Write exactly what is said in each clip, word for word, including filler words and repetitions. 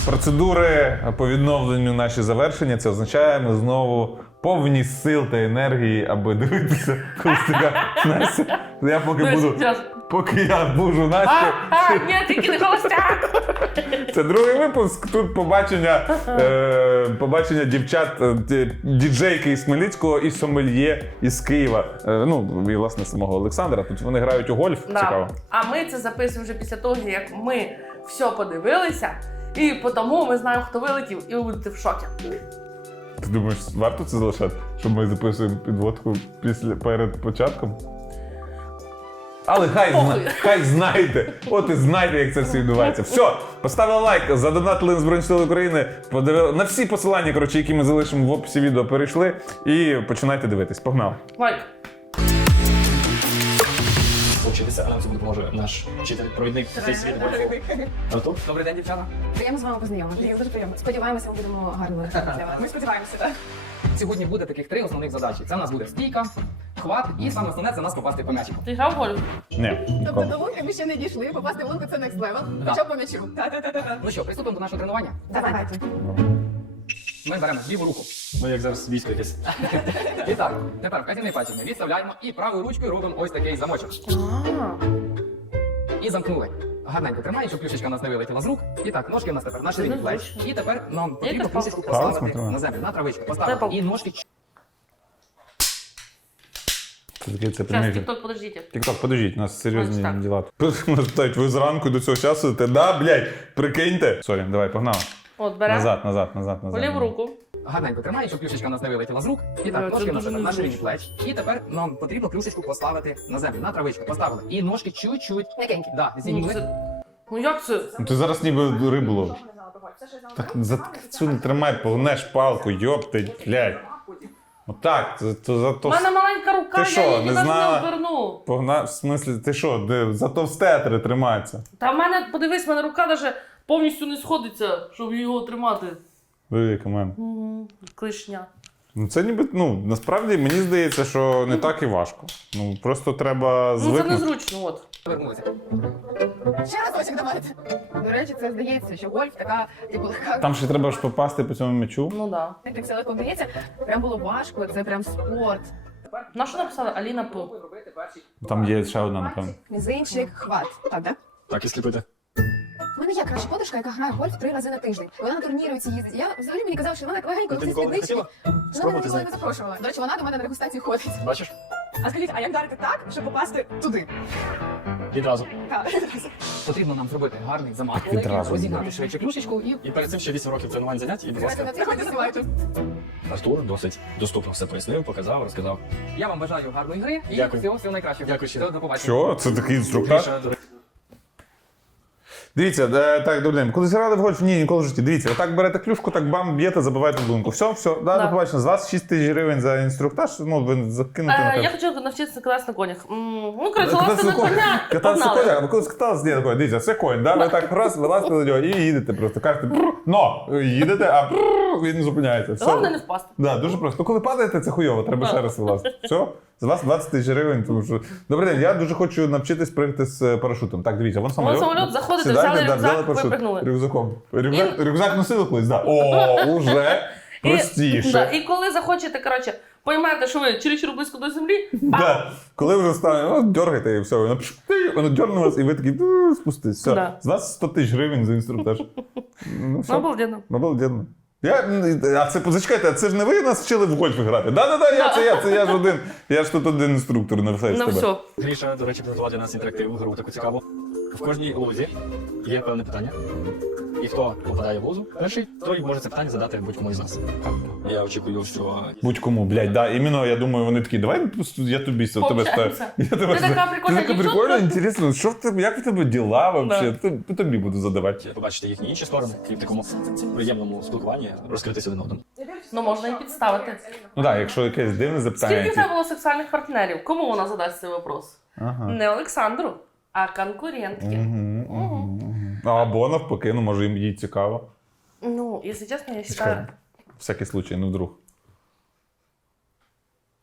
Процедури по відновленню наші завершення. Це означає, ми знову повні сил та енергії, аби дивитися, коли стига Настя. Я поки буду, поки я бужу Настю. А, а, ні, тільки не холостяк. Це другий випуск. Тут побачення, е, побачення дівчат, е, діджейки із Хмельницького і сомельє із Києва. Е, ну, і, власне, самого Олександра. Тут вони грають у гольф. Да. Цікаво. А ми це записуємо вже після того, як ми все подивилися. І тому ми знаємо, хто вилетів, і ви будете в шокі. Ти думаєш, варто це залишати, що ми записуємо підводку після, перед початком? Але хай, зна, хай знаєте, от і знаєте, як це все відбувається. Все, поставили лайк, задонатили на Збройні Сили України, подивили на всі посилання, коротше, які ми залишимо в описі відео, перейшли і починайте дивитись. Погнали! Лайк. Вчитися, а нам це допоможе наш вчитель-провідник цей світ. Артур, добрий день, дівчата. Приємно з вами познайомитися. Дуже приємно. Сподіваємося, ми будемо гарно для вас. Ми сподіваємося, так. Сьогодні буде таких три основних задачі. Це у нас буде стійка, хват і саме основне це нас попасти по м'ячику. Ти грав в гольф? Ні, Тобто ніколи. до лунки ми ще не дійшли, попасти в лунку це next level. Да. Що по м'ячу? Та-та-та-та. Ну що, приступимо до нашого тренування. Давайте. Ми беремо ліву руку. Ну, як зараз військо якесь. І так, тепер вказівний пальчик ми відставляємо і правою ручкою робимо ось такий замочок. І замкнули. Гарненько тримай, щоб клюшечка у нас не вилетіла з рук. І так, ножки у нас тепер на ширині плеч. І тепер нам потрібно Яка клюшечку палка? поставити Палка? на землю, на травичку. Де Поставити. палка? І ножки Це такий це Зараз, прямий. тік-ток, подождіть. Тік-ток, подождіть, у нас серйозні Ось так. діла. Мене питають, ви зранку до цього часу йдете? Да, блядь, прикиньте. Сорі, давай, погнали. От, беремо. Назад, назад, назад, В назад. ліву руку. гарненько тримай, щоб клюшечка у нас не вилетіла з рук. І Бля, так, це ножки у нас дуже тепер на ширині незручно. плеч. І тепер нам потрібно клюшечку поставити на землю, на травичку. Поставили. І ножки чуть-чуть. М'якенькі. Да, Ну, зігнули. це... ну як це? Ну ти зараз ніби рибу ловиш. Так за цю не тримай, погнеш палку, йопти, блядь. Отак, це, це за У то... мене маленька рука, Ти що, я не її навіть знала? не оберну. Погна... В смислі, ти що, де, за товстетри тримається? Та в мене, подивись, в мене рука навіть повністю не сходиться, щоб його тримати. Велика мене. Угу. Клишня. Ну це ніби, ну, насправді мені здається, що не так і важко. Ну, просто треба Ну це звикнути. незручно, от. Повернулися. Ще разочок давайте. До речі, це здається, що гольф така, типу, легка. Там ще треба ж попасти по цьому м'ячу. Ну да. Так все легко вдається. Прям було важко, це прям спорт. На що написали Аліна П? Там є ще одна, напевно. Мізинчик, хват. Так, да? Так, і сліпити. У мене є краща подружка, яка грає в гольф три рази на тиждень. Вона на турніри ці їздить. Я взагалі мені казала, що вона так легенько, Ти ці ніколи не спіднички. хотіла Вона мене спробувати з ніколи нею? не запрошувала. До речі, вона до мене на дегустацію ходить. Бачиш? А скажіть, а як вдарити так, щоб попасти туди? Відразу. Так. Потрібно нам зробити гарний замах. Відразу. Розігнати швидше клюшечку і І перед цим ще вісім років тренувань занять, і, будь Давайте ласка. на приході знімайте. Артур досить доступно все пояснив, показав, розказав. я вам бажаю гарної гри і Дякую. всього всього найкращого. Дякую щиро. До, до побачення. Що? Це такий інструктаж? Більше, до Дивіться, е, так, добре день. Коли грали в гольф? Ні, ніколи в житті. Дивіться, отак берете клюшку, так бам, б'єте, забиваєте в лунку. Все, все, да, Да. до побачення. З вас шість тисяч гривень за інструктаж, ну, ви закинути на Е, я хочу навчитися кататися на конях. М, Ну, коротше, Кататися власне, на на конях. коня. Кататися на Погнали. конях, або коли скаталися, ні, такое, дивіться, це конь, да? Ви так раз, вилазите на нього і їдете просто. Кажете, «Бррр», но, їдете, а «бррр», він зупиняється. Все. Головне не впасти. Да, дуже просто. Ну, коли падаєте, це хуйово, треба Да. ще раз вилазити. Все, з вас двадцять тисяч гривень, тому що... Добрий день, я дуже хочу навчитись пригати з е, парашутом. Так, дивіться, вон самоліт. самоліт, заходите, Сідайте, взяли да, рюкзак, взяли парашут. випригнули. Рюкзаком. Рюкзак, рюкзак носили колись, да. О, уже І- простіше. да, І коли захочете, коротше, поймете, що ви чересчур близько до землі, Да. Коли вже стане, ну, дергайте і все, воно пш, ти, воно дьорне вас, і ви такі «Ду», спустись. Все. Да. З вас сто тисяч гривень за інструктаж. Ну, все. ну, обалденно. Обалденно. Я, а це, зачекайте, а це ж не ви нас вчили в гольф грати? Да-да-да, я це я, це я ж один. Я ж тут один інструктор на все з На тебе. все. Гріша, до речі, підготував для нас інтерактивну гру таку цікаву. В кожній лузі є певне питання. І хто попадає в лузу перший, той може це питання задати будь-кому із нас. Я очікую, що Будь-кому, блядь, да. Іменно, я думаю, вони такі, давай просто я тобі в тебе ставлю. Пообщаємося. Я тебе Ти така ставлю. прикольна Ти така дівчинка. прикольна, інтересно, що в тебе, як в тебе діла вообще? Да. Т- Тобі буду задавати. побачити їхні інші сторони, і в такому приємному спілкуванні розкритися один одному. Ну, можна і підставити. Ну так, якщо якесь дивне запитання. Скільки в ті- тебе було сексуальних партнерів? Кому вона задасть цей вопрос? Ага. Не Олександру, а конкурентки. Мгм, мгм, мгм. А, або навпаки, ну може їм їй цікаво. Ну, якщо чесно, я Чекай, вважаю... всякий случай, ну вдруг.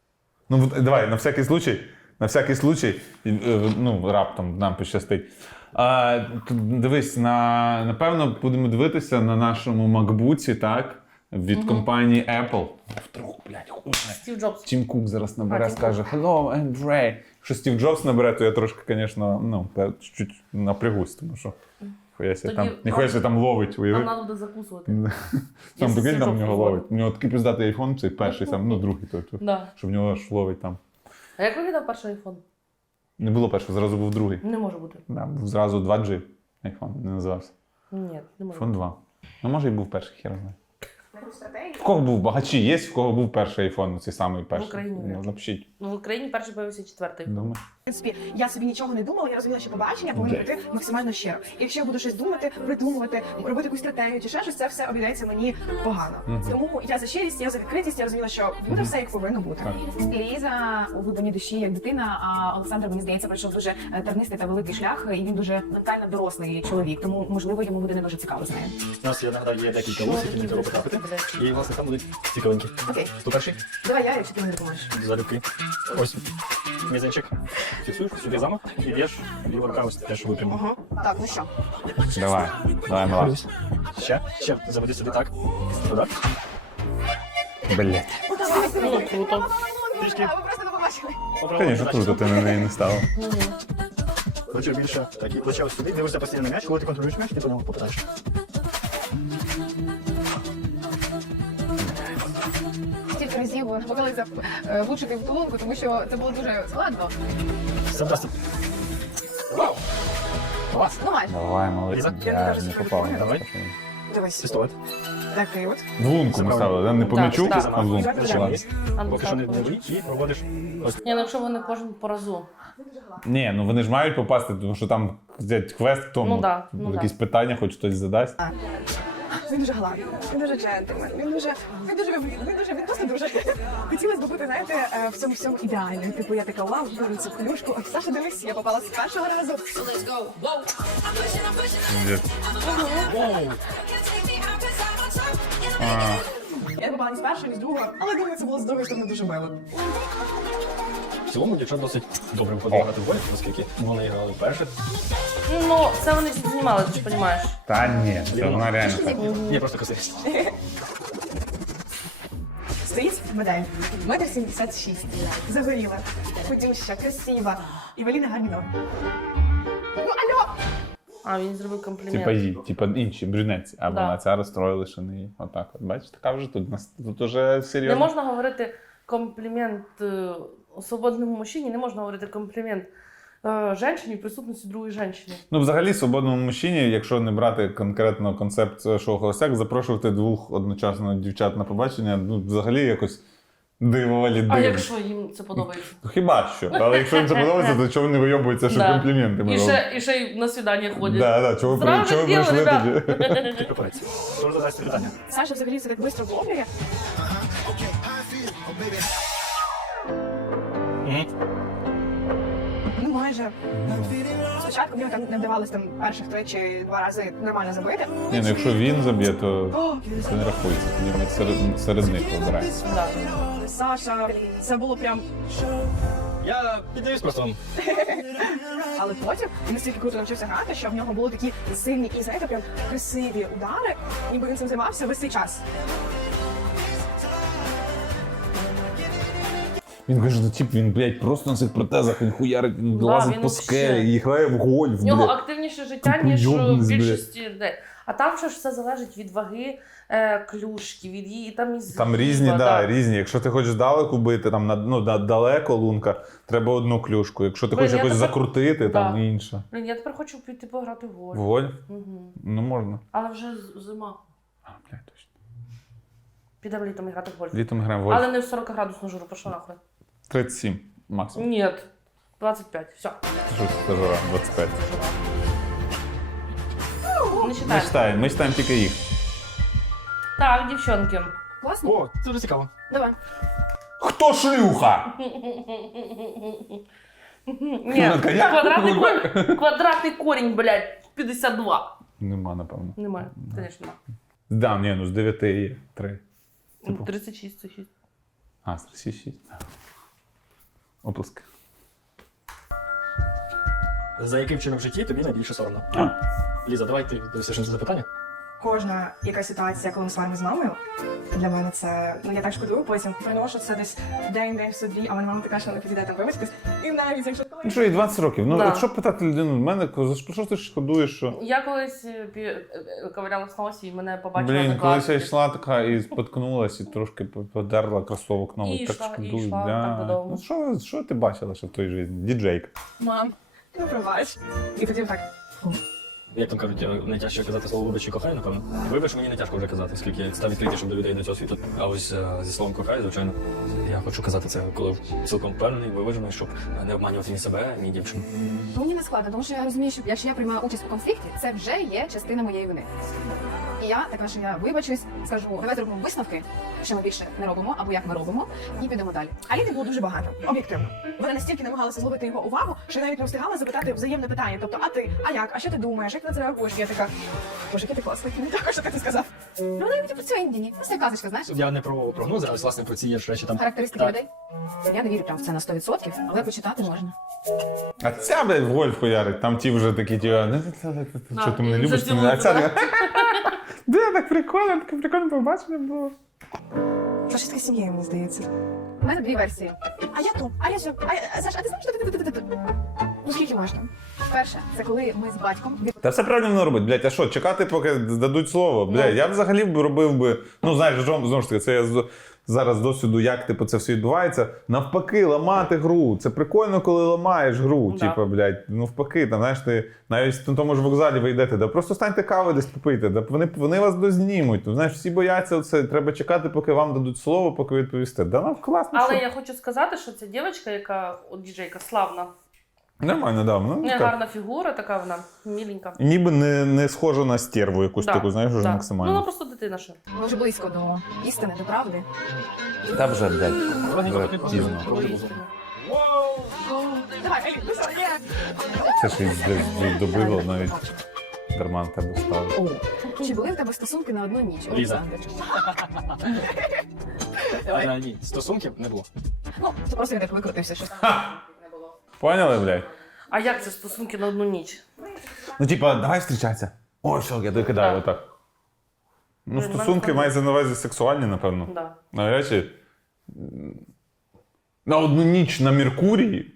Ну, от, давай, на всякий случай, на всякий случай, е, ну, раптом нам пощастить. А, тут, дивись, на, напевно, будемо дивитися на нашому MacBook'і, так? Від Мгм. компанії Apple. Вдруг, блядь, хуй знає. Стів Джобс. Тім Кук зараз набере, А, Тім скаже Hello, Andre. Якщо Стів Джобс набере, то я трошки, звісно, ну, пе- чуть-чуть напрягусь, тому що ніхуя себе Тоді там, ніхуя себе там ловить, Нам уяви. треба буде закусувати. Там Якщо прикинь, там в Стів нього Джобс ловить. У нього такий пиздатий айфон, цей перший, сам, ну другий той, той, Да. що в нього аж ловить там. А як виглядав перший айфон? Не було першого, зразу був другий. Не може бути. Да, був зразу два джі айфон, не називався. Ні, не може айфон бути. два. Ну, може і був перший, хер знає. В кого був багачі є, в кого був перший айфон, цей самий перший. Україні, Ну, да. напишіть. Ну, в Україні перший появився четвертий. Думаю. В принципі, я собі нічого не думала, я розуміла, що побачення повинні бути максимально щиро. І якщо я буду щось думати, придумувати, робити якусь стратегію чи ще щось, це все обійдеться мені погано. Мгм. Тому я за щирість, я за відкритість, я розуміла, що буде все як повинно бути. Так. Ліза у глибині душі як дитина, а Олександр, мені здається, пройшов дуже е, тернистий та великий шлях, і він дуже ментально дорослий чоловік, тому, можливо, йому буде не дуже цікаво з нею. У нас є нагадаю, є декілька лос, які ми треба потрапити. І власне там будуть цікавинки. Окей, Хто перший? давай я, якщо ти мені допоможеш. Залюбки. Ось мізинчик. Фіксуєш сюди замок, ідеш, ліва рука ось теж випряму. Ага. Так, ну що? Давай, давай, мала. Ще, ще, заведи сюди так. Туди. Блять. Ну давай, Ну, круто. Трішки. а ви просто не побачили. Попробуй. Звісно, круто, ти на неї не став. Плече більше, так, і плече ось сюди. Дивишся постійно на м'яч, коли ти контролюєш м'яч, ти по ньому попадаєш. Стільки разів намагалися е, влучити в колонку, тому що це було дуже складно. Фантастик. Вау! Клас! Ну, майже. Давай, молодець. Ліза? Я не попав. Давай. Дивись, Пістолет. такий от. В лунку ми ставили, да? Не по Так, м'ячу, так. а в лунку. Так. Клас. А, ну, Поки що не так, дивий і проводиш ось. Ні, ну якщо вони кожен по разу. Ні, ну вони ж мають попасти, тому що там взять квест в тому. Ну да, ну якісь да. питання, хоч хтось задасть. Він дуже гладкий, він дуже джентльмен, він дуже, він дуже, він дуже, він просто дуже. Хотілося б бути, знаєте, е, в цьому всьому ідеальним. Типу, я така, вау, беру цю клюшку. Ой, Саша, дивись, я попала з першого разу. А, Я попала не з першого, ні з другого, але думаю, це було з другої сторони дуже мило. В цілому дівчат досить добре виходить грати в гольф, оскільки вони грали вперше. Ну, це вони всі знімали, ти ж розумієш. Та ні, це вона реально так. Ні, просто коси. Стоїть модель, метр сімдесят шість, загоріла, худюща, красива, і Валіна гарні ноги. Ну, алло! А, він зробив Типа комплімент. їй, типа інші брюнетці, а Да. вона ця розстроїли, що не її. Отак от. Бачиш, така вже тут, нас- тут уже Не серйозно. можна говорити комплімент е, свободному мужчині, не можна говорити комплімент е, жінці в присутності другої жінки. Ну, взагалі, свободному мужчині, якщо не брати конкретно концепт шоу «Холостяк», запрошувати двох одночасно дівчат на побачення, ну, взагалі якось дивовалі А дивно. якщо їм це подобається? Ну, хіба що. Але якщо їм це подобається, то чого вони вийобуються, що Да. компліменти ми І робимо? ще, і ще й на свідання ходять. Да, да, чого ви при- Здраве чого ви діло, прийшли ребят. тоді? Припарець. Тож задасть питання. Саша взагалі все так швидко вловлює. Мгм. Ну, майже. Спочатку мені там не вдавалося там перших три чи два рази нормально забити. Ні, ну якщо він заб'є, то О, це не рахується. Тоді ми серед, серед них вибираємо. Да. Саша, це було прям. Я піддаюсь просто вам. Але потім він настільки круто навчився грати, що в нього були такі сильні і, знаєте, прям красиві удари, ніби він цим займався весь цей час. Він каже, ну тип, він, блядь, просто на цих протезах, він хуярить, він Да, лазить він по вообще- скелі і грає в гольф, В нього блядь. активніше життя, ніж Купойобність, в більшості людей. А там ще ж все залежить від ваги е, клюшки, від її там із Там різні, да, да, різні. Якщо ти хочеш далеко бити, там на, ну, на далеко лунка, треба одну клюшку. Якщо ти Блін, хочеш я якось тепер- закрутити, там Да. інша. Блін, я тепер хочу піти пограти в В гольф. гольф? Угу. Ну можна. Але вже з- зима. А, блядь, точно. Підемо літом грати в гольф. Літом граємо в гольф. Але не в сорок градусну жару, пошла нахуй. тридцять сім максимум. Ні, двадцять п'ять. Все. Що це жара? двадцять п'ять. Не Ми читаємо. читаємо, ми читаємо тільки їх. Так, дівчонки. Класно? О, це дуже цікаво. Давай. Хто шлюха? Ні, Коня? квадратний, ко- квадратний корінь, блядь, п'ятдесят два. Нема, напевно. Немає, звісно, нема. Да, ні, ну з дев'яти є три. Типу. тридцять шість, це шість. А, з тридцять шість. Оплески. За який вчинок в житті тобі найбільше соромно? Ліза, давай ти відповісиш на це запитання. Кожна якась ситуація, коли ми сваримося з мамою, для мене це, ну я так шкодую, потім приношу це десь день-день в собі, а мене мама така, що вона підійде там вибачитись. І навіть якщо Ну що, і двадцять років. Ну, Да. от що питати людину, в мене, за що що ти шкодуєш, що... Я колись е, пі- е, е, ковирялась на осі і мене побачила Блін, на колись я класі. йшла така і споткнулась, і трошки подерла кросовок новий. І Так йшла, і шкодую. йшла да. так додому. Ну, що, що ти бачила ще в той житті? Діджейка. мам, ну пробач. І потім так. Як там кажуть, найтяжче казати слово вибач і кохай, напевно. Вибач мені не тяжко вже казати, оскільки я став відкритішим до людей до цього світу. А ось е, зі словом кохай, звичайно, я хочу казати це, коли цілком впевнений, виважений, щоб не обманювати ні себе, ні дівчину. Мені не складно, тому що я розумію, що якщо я приймаю участь у конфлікті, це вже є частина моєї вини. І я така, що я вибачусь, скажу, давай зробимо висновки, що ми більше не робимо, або як ми робимо, і підемо далі. Аліни було дуже багато, об'єктивно. Вона настільки намагалася зловити його увагу, що я навіть не встигала запитати взаємне питання. Тобто, а ти, а як, а що ти думаєш, як ти на це реагуєш? Я така, боже, який ти класний, мені також, що ти це сказав. Ну, вона про цю Індіні. Ось ця казочка, знаєш? Я не про прогнози, а ось, власне про ці є ж речі там. Характеристики Так. людей. Я не вірю прям в це на сто відсотків, але почитати можна. А ця, блядь, в гольф хуярить, там ті вже такі, ті, «Не, не, не, не, Да, що ти мене і любиш, ти мене, а ця зацілують, така, де, так прикольно, таке прикольне побачення було. Це щось таке сім'єю, мені здається. У мене дві версії. А я то, а я що? А, я- Саш, а ти знаєш, що ти, ти, ти, ти, ти? Ну скільки можна? Перше, це коли ми з батьком від- Та все правильно воно робить, блядь, а що, чекати, поки дадуть слово, блядь, Ну. я взагалі б робив би, ну знаєш, знову знову ж таки, це я з- зараз з досвіду, як типу це все відбувається, навпаки, ламати гру, це прикольно, коли ламаєш гру, Да. типу, блядь, ну навпаки, там, знаєш, ти навіть на тому ж вокзалі ви йдете, да просто станьте кави десь попийте, да вони, вони вас дознімуть, ну, знаєш, всі бояться оце, треба чекати, поки вам дадуть слово, поки відповісте, да ну класно, Але що? я хочу сказати, що ця дівчинка, яка от діджейка, славна. Нормально, да, ну, У неї така. гарна фігура, така вона, міленька. Ніби не, не схожа на стерву якусь Да, таку, знаєш, вже да. максимально. Ну, вона просто дитина ще. ми вже близько до істини, до правди. Та вже, блядь, Легенько вже потрібно пізно. проводити музику. Давай, Алі, ну що, є. Це ж і добило навіть карман тебе ставив. Чи були в тебе стосунки на одну ніч? Ліза. Олександр? Давай. А, ні, стосунків не було. Ну, це просто він так викрутився, що Поняли, блядь? А як це стосунки на одну ніч? Ну, типа, давай зустрічатися. Ой, що, я докидаю Так. отак. Ну, Блін, стосунки мене мається на увазі сексуальні, напевно. Да. Навряд чи на одну ніч на Меркурії.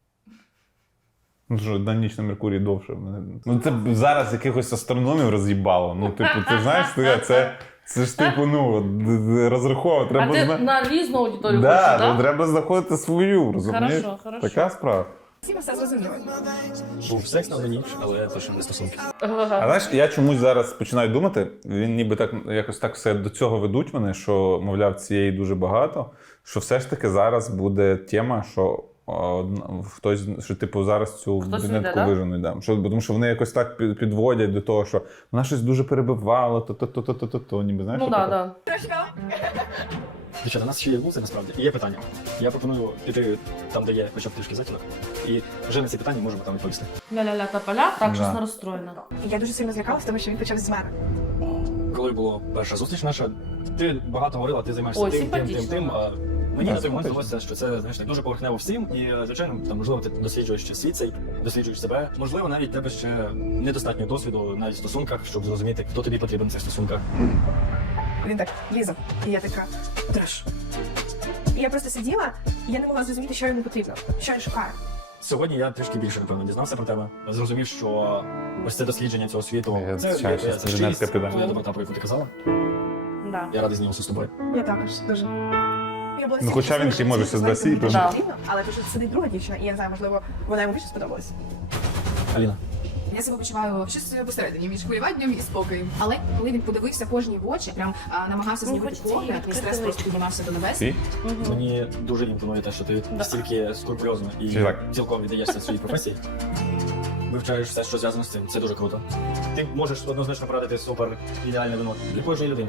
Ну що, одна ніч на Меркурії довше. Ну, це б зараз якихось астрономів роз'їбало. Ну, типу, ти знаєш, це, це, це ж типу, ну, д- д- розраховувати. А Треба ти зна- на різну аудиторію Да, хочеш, ну, так? треба знаходити свою, розумієш? Хорошо, хорошо. Така справа. Всі ми все зрозуміли. Був секс на одну ніч, але точно не стосунки. А знаєш, я чомусь зараз починаю думати, він ніби так якось так все до цього ведуть мене, що, мовляв, цієї дуже багато, що все ж таки зараз буде тема, що о, одна- хтось, що типу зараз цю Хтось брюнетку вийде, да? виженуть. Да? Що, бо тому що вони якось так під- підводять до того, що вона щось дуже перебивала, то-то-то-то-то-то, ніби знаєш. Ну що так, таке? да. Дівчата, у нас ще є вузи, насправді. І є питання. Я пропоную піти там, де є хоча б трішки затінок. І вже на ці питання можемо там відповісти. Ля-ля-ля та поля, так Да. щось не розстроєна. І я дуже сильно злякалася, тому що він почав з мене. Коли була перша зустріч наша, ти багато говорила, ти займаєшся Ой, тим, тим, тим, симпатично. тим. А мені Да, на той момент симпатично. здалося, що це знаєш так дуже поверхнево всім, і е, звичайно, там можливо ти досліджуєш ще світ цей, досліджуєш себе. Можливо, навіть в тебе ще недостатньо досвіду навіть в стосунках, щоб зрозуміти, хто тобі потрібен в цих стосунках. Він так, Ліза. І я така, треш. І я просто сиділа, і я не могла зрозуміти, що йому потрібно, що він шукає. Сьогодні я трішки більше напевно дізнався про тебе. Зрозумів, що ось це дослідження цього світу. Я це чаю, твоя щас щирість, брюнетка піде. твоя доброта, про яку ти казала. Да. Я радий знайомитися з тобою. Я також дуже. Я була Ну, хоча стільки він щаслива, ще може що щось знаю, дасть і мені дуже Да. потрібно, але тут сидить друга дівчина, і я не знаю, можливо, вона йому більше сподобалась. Аліна. я себе почуваю щось посередині між хвилюванням і спокоєм. Але коли він подивився кожній в очі, прям а, намагався Мені знімати хочеться її погляд, мій стрес відкрити просто піднімався до небес. Ти? Мгм. Мені дуже імпонує те, що ти Да. стільки скрупульозно і Чи так? цілком віддаєшся своїй професії. Вивчаєш все, що зв'язано з цим. Це дуже круто. Ти можеш однозначно порадити супер ідеальне вино для кожної людини.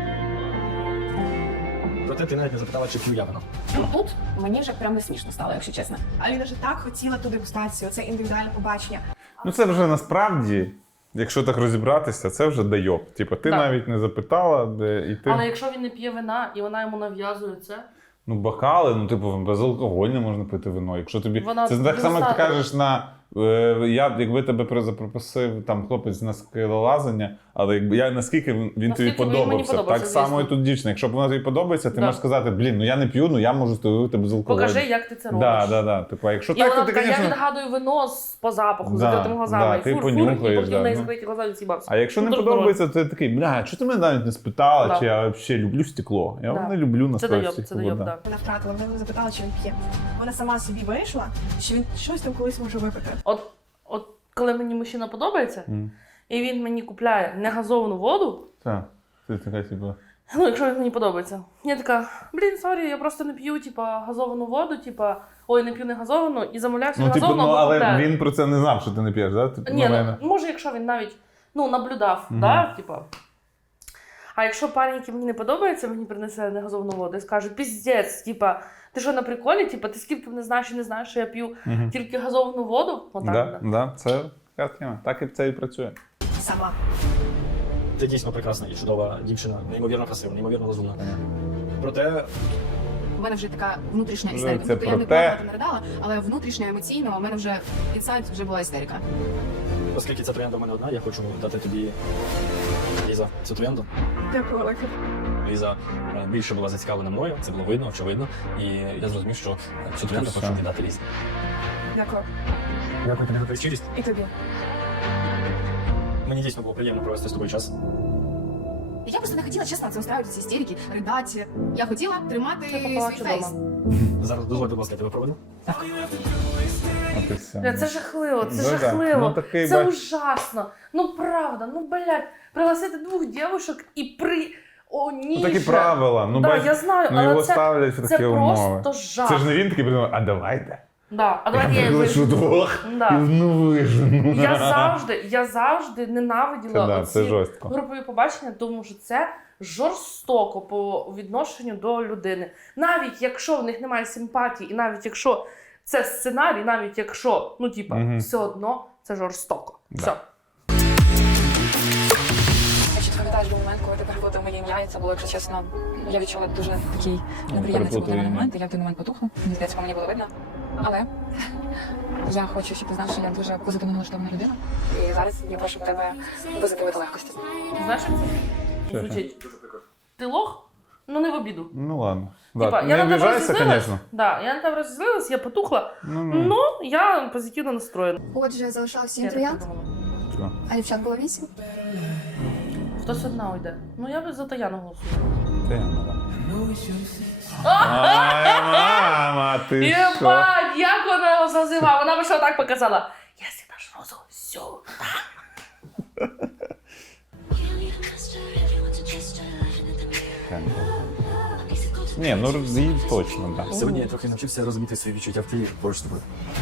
Проте ти навіть не запитала, чи п'ю я вино. Ну, тут мені вже прям не смішно стало, якщо чесно. Аліна вже так хотіла ту дегустацію, це індивідуальне побачення. Ну це вже насправді, якщо так розібратися, це вже дайоб. Типу, ти Да. навіть не запитала, де і ти. Але якщо він не п'є вина і вона йому нав'язує це, Ну, бокали, ну, типу, безалкогольне можна пити вино. Якщо тобі. Вона це так само, як ти достатньо. кажеш на Е, Я, якби тебе про- запросив там хлопець на скелелазання, але якби я наскільки він він тобі Наскільки він мені подобався, подобався, так само і звісно. тут дівчина. Якщо б вона тобі подобається, ти Да. можеш сказати, блін, ну я не п'ю, ну я можу становити без алкоголю. Покажи, як ти це робиш. Да, да, да. Типу, а якщо І так, вона то ти, така, я звісно... відгадую вино з- по запаху, Да, з закритими глазами. да, і ти фур, понюхаєш, фур, і потім да, в неї ну. закриті глаза і з'їбався. А якщо не Супер подобається, то ти такий, бля, чого ти мене навіть не спитала, Да. чи я взагалі люблю стекло? Я Да. не люблю Це насправді дойоб, це стекло. дойоб, да. да. Вона втратила, вона його запитала, чи він п'є. Вона сама собі вирішила, що він щось там колись може випити. От, от коли мені мужчина подобається, Мгм. і він мені купляє негазовану воду, Так, ти така, типу, ну, якщо він мені подобається, я така, блін, сорі, я просто не п'ю, типа, газовану воду, типа, ой, не п'ю не газовану, і замовляю собі ну, типу, газовану, ну, або але купляю. він про це не знав, що ти не п'єш, да? Типу, Ні, на мене. ну, може, якщо він навіть, ну, наблюдав, Мгм. да, типа. А якщо парень, який мені не подобається, мені принесе негазовану воду і скаже, піздець, типа, ти що на приколі, типа, ти скільки мене знаєш і не знаєш, що я п'ю Мгм. тільки газовану воду? Отак, Да, да. да, це така тема. Так і це і працює. Сама. Ти дійсно прекрасна і чудова дівчина, неймовірно красива, неймовірно розумна. Проте У мене вже така внутрішня Вже істерика. це Тобто я не про те- плакала, не ридала, але внутрішньо емоційно у мене вже інсайд вже була істерика. Оскільки ця троянда в мене одна, я хочу дати тобі, Ліза, цю троянду. Дякую, Олекса. Ліза е, більше була зацікавлена мною, це було видно, очевидно. І я зрозумів, що цю троянду Все. хочу віддати Лізі. Дякую. Дякую тобі за твою щирість. І тобі. Мені дійсно було приємно провести з тобою час. Я просто не хотіла, чесно, це устраювати ці істерики, ридати. Я хотіла тримати Я свій поплачу фейс. дома. Зараз дозволь, будь ласка, я тебе проведу. От і все. Бля, це жахливо, це Ну, да. жахливо, Ну, такий, це бач- ужасно. Ну правда, ну блядь, пригласити двох дівчинок і при... О, ні. Ну, такі правила. Ну, да, бач, я знаю, ну, але його це, ставлять в це такі умови. просто жах. Це ж не він такий придумав, а давайте. Да. А давайте я їх приглашу вижу. двох Да. і ну вижену. Я завжди, я завжди Це, ненавиділа да, оці це жорстко. групові побачення, тому що це жорстоко по відношенню до людини. Навіть якщо в них немає симпатії, і навіть якщо це сценарій, навіть якщо, ну типа, Мгм. все одно це жорстоко. Да. Все. Якщо ти пам'ятаєш був момент, коли ти переплутав моє ім'я, і це було, якщо чесно, я відчула дуже такий неприємний це був переплутав для мене ім'я. момент, і я в той момент потухла. Мені здається, по мені було видно. Але я хочу, щоб ти знав, що я дуже позитивно налаштована людина. І зараз я прошу тебе позитивити легкості. Знаєш, як Що це звучить? Ти лох? Ну не в обіду. Ну ладно. Типа, Да. я Не на тебе обіжайся, розізлилась, звісно. да, я на тебе розізлилась, я потухла, Ну, ну. ну я позитивно настроєна. Отже, залишалося сім Я так троянд, подумала. Що? а дівчат було вісім. Хтось одна уйде. Ну я би за Таяну голосую. Ти, мама. Ай, мама, ти що? Єбать, як вона його зазивала? Вона би що так показала. Якщо даш розу, все. Ні, ну їй точно, так. Да. Сьогодні я трохи навчився розуміти свої відчуття в тілі поруч з тобою.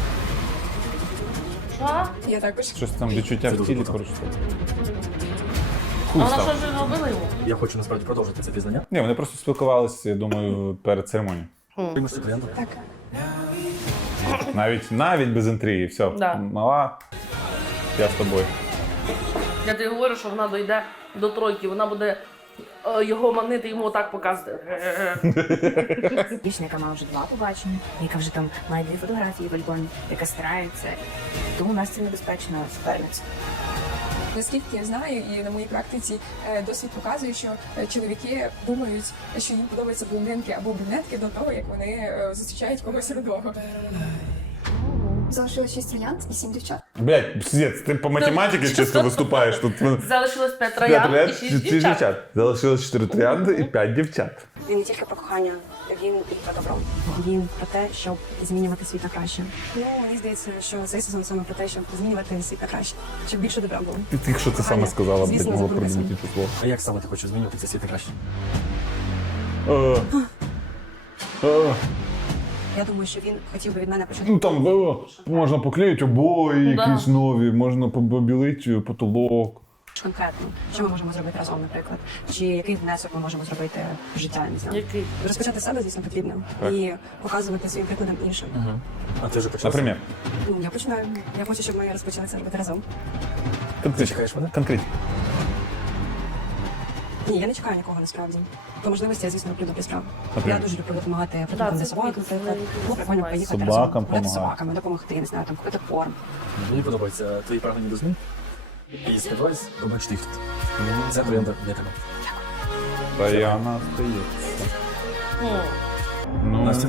Що? Я також. Щось там відчуття Це в дуже тілі круто. поруч. А вона що ж робила йому? Я хочу насправді продовжити це пізнання. Ні, вони просто спілкувалися, я думаю, перед церемонією. Приймеш цю троянду? Так. Навіть, навіть без інтриги. Все, Да. мала, я з тобою. Я тобі говорю, що вона дойде до тройки, вона буде е, його манити, йому отак показувати. Дівчина, яка має вже два побачення, яка вже там має дві фотографії в альбомі, яка старається. Тому у нас це небезпечна суперниця. Наскільки я знаю, і на моїй практиці е, досвід показує, що е, чоловіки думають, що їм подобаються блондинки або брюнетки до того, як вони е, зустрічають когось рудого. Залишилось шість троянд і сім дівчат. Блять, псець, ти по математиці чисто виступаєш тут. Залишилось п'ять П'ять троянд і троянд, шість шість дівчат. дівчат. Залишилось чотири троянди і п'ять дівчат. Він не тільки про кохання, він і про добро. Він про те, щоб змінювати світ на краще. Ну, мені здається, що цей сезон саме про те, щоб змінювати світ на краще, щоб більше добра було. Ти тільки що це саме сказала, б, так Звісно, могла забудеться. придумати число. А як саме ти хочеш змінювати цей світ на краще? Е, е, Я думаю, що він хотів би від мене почати. Ну там е, можна поклеїти обої, Да. якісь нові, можна побілити потолок. Конкретно, що ми можемо зробити разом, наприклад, чи який внесок ми можемо зробити в життя, не знаю. Який? Розпочати з себе, звісно, потрібно. Так. І показувати своїм прикладом іншим. Угу. А ти вже почав? Наприклад, Ну, я починаю. Я хочу, щоб ми розпочали це робити разом. Ти чекаєш мене? конкретно. Ні, я не чекаю нікого насправді. По можливості я, звісно, роблю добрі справи. Я Наприклад? дуже люблю допомагати Да, притулкам це для собак, круто, наприклад. це Було прикольно класно. поїхати Собакам разом гуляти з помагати. собаками, допомогти, не знаю, там купити корм. Мені подобаються твої прагнення до змін. І сподіваюсь, побачити їх тут. Це троянда для тебе. Даяна стається. М. Ну, Настя.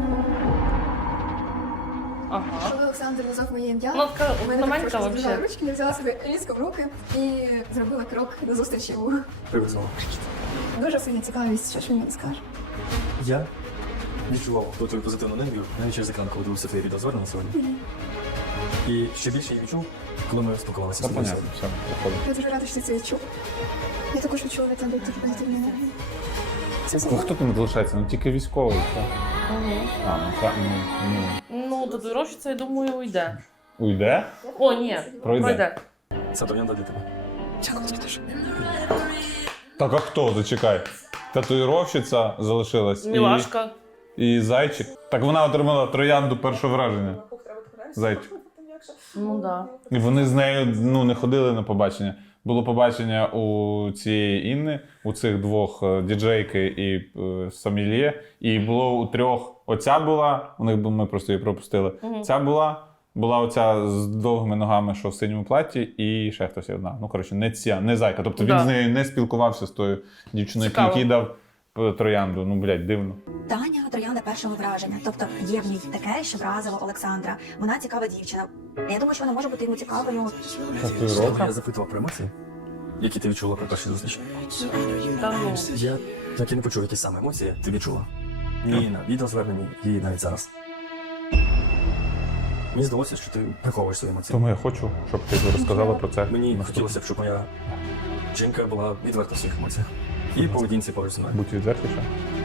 Ага. Коли Олександр назвав моє ім'я, Ну, така у мене так маленька трошки збіжали взагалі. ручки, я взяла себе різко в руки і зробила крок до зустрічі йому. Привіт знову. Дуже сильна цікавість, що ж він мені скаже. Я відчував ту твою позитивну енергію, навіть через екран, коли дивився твої відеозвернення сьогодні. І ще більше її відчув, коли ми спілкувалися Та з тобою понятно, сьогодні. все, виходить. Я дуже рада, що ти це відчув. Я також відчула від тебе таку позитивну енергію. Ну, хто там залишається? Ну тільки військовий. Все. Мгм. А, ну так, ну, ну. Ну, татуїровщиця, я думаю, уйде. Уйде? О, ні, Пройде. пройде. Це троянда для тебе. Дякую тобі дуже. Так а хто? Зачекай. Татуїровщиця залишилась. Мілашка. І, і зайчик. Так вона отримала троянду першого враження. Зайчик. Ну да. І вони з нею ну, не ходили на побачення. Було побачення у цієї Інни, у цих двох е, діджейки і е, Сомельє. І було у трьох. Оця була, у них бу- ми просто її пропустили. Мгм. Ця була, була оця з довгими ногами, що в синьому платі, і ще хтось одна. Ну, коротше, не ця, не зайка. Тобто він Да. з нею не спілкувався з тою дівчиною, Цікаво. який дав е, троянду. Ну, блядь, дивно. Таня троянда першого враження. Тобто є в ній таке, що вразило Олександра. Вона цікава дівчина. Я думаю, що вона може бути йому цікавою. Тобто я запитував про емоції, які ти відчула при першій зустрічі. Та ну. Я так і не почув, які саме емоції ти відчула. Ні на відеозверненні, і навіть зараз. Мені здалося, що ти приховуєш свої емоції. Тому я хочу, щоб ти розказала про це. Мені наступне. хотілося б, щоб моя жінка була відверта в своїх емоціях. І поведінці поруч зі мною. Будь відвертіше.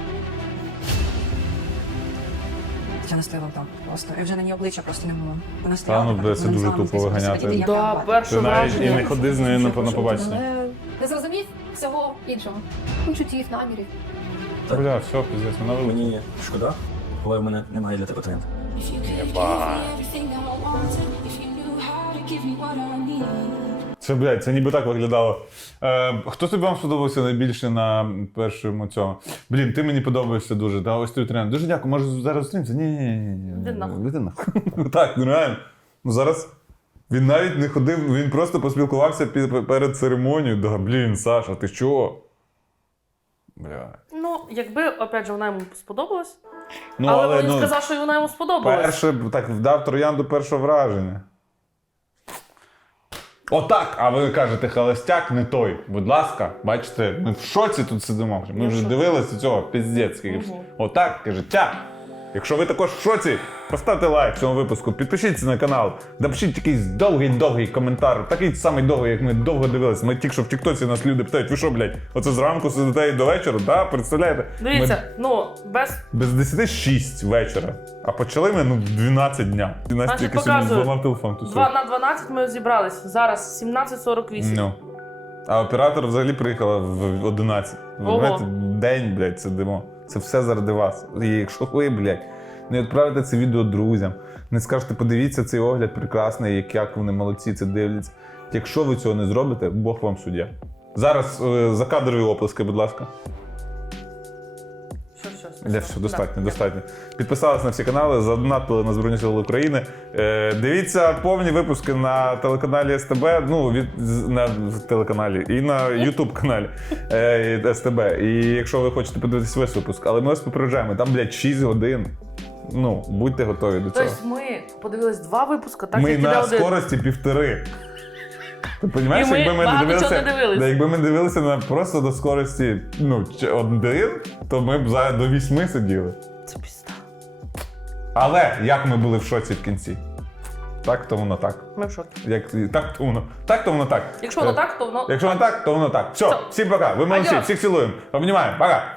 Я не стояла там просто. І вже на ній обличчя просто не було. Вона Та стояла. ну, така, бля, це вона дуже не знала, тупо мені виганяти. сидіти, як Да, реагувати. перше Ти навіть і враження. не ходи з нею на, на побачення. Але не зрозумів всього іншого. Почуттів, намірів. Бля, все, піздець, вона велика. Мені шкода, але в мене немає для тебе троянд. Це, блядь, це ніби так виглядало. Е, хто тобі вам сподобався найбільше на першому цьому? Блін, ти мені подобаєшся дуже. Та ось той тренд. Дуже дякую, може зараз зустрінемося? Ні, ні, ні, ні. Іди нахуй. Іди нахуй. Так, ну реально. Ну зараз він навіть не ходив, він просто поспілкувався пі- перед церемонією. Да, блін, Саша, ти чого? Бля. Ну, якби, опять же, вона йому сподобалась. Ну, але, але він ну, сказав, що вона йому сподобалась. перше, так, вдав троянду першого враження. Отак, а ви кажете, холостяк не той. Будь ласка, бачите, ми в шоці тут сидимо. Ми Ну, вже що? дивилися цього, піздець. скільки. Мгм. Отак, каже, тя. Якщо ви також в шоці, поставте лайк цьому випуску, підпишіться на канал, напишіть якийсь довгий-довгий коментар, такий самий довгий, як ми довго дивилися. Ми тільки що в Тіктоці нас люди питають, ви що, блядь, оце зранку сидите і до вечора, да? Представляєте? Дивіться, ну, без... Ми без десяти шість вечора, а почали ми ну, в дванадцять дня. І нас Значить, тільки сьогодні показую. зламав телефон. тусує. Два на дванадцять ми зібрались. Зараз сімнадцять сорок вісім. Ну. А оператор взагалі приїхала в одинадцять. Ви Ого. знаєте, день, блядь, сидимо. Це все заради вас. І якщо ви, блядь, не відправите це відео друзям, не скажете, подивіться цей огляд прекрасний, як, як вони молодці це дивляться. Якщо ви цього не зробите, Бог вам суддя. Зараз е, закадрові оплески, будь ласка. Все, все, все. Для все, достатньо, достатньо. Підписались на всі канали, задонатили на Збройні Сили України. Е, дивіться повні випуски на телеканалі СТБ, ну, від, з- на телеканалі і на YouTube каналі е, СТБ. І якщо ви хочете подивитися весь випуск, але ми вас попереджаємо, там, блядь, шість годин. Ну, будьте готові до цього. Тобто ми подивились два випуски, так Ми як іде на один. скорості півтори. Ти розумієш, І ми якби ми не багато дивилися, чого не дивились. да, якби ми дивилися на просто до скорості ну, ч- один, то ми б за до вісьми сиділи. Це пізда. Але як ми були в шоці в кінці? Так, то воно так. Ми в шокі. Як, так, то воно. Так, то воно так. Якщо воно Е, так, то воно... Якщо воно так, то воно так. Все, Все. всім пока. Ви молодці, Адьос. всіх цілуємо. Обнімаємо. Пока.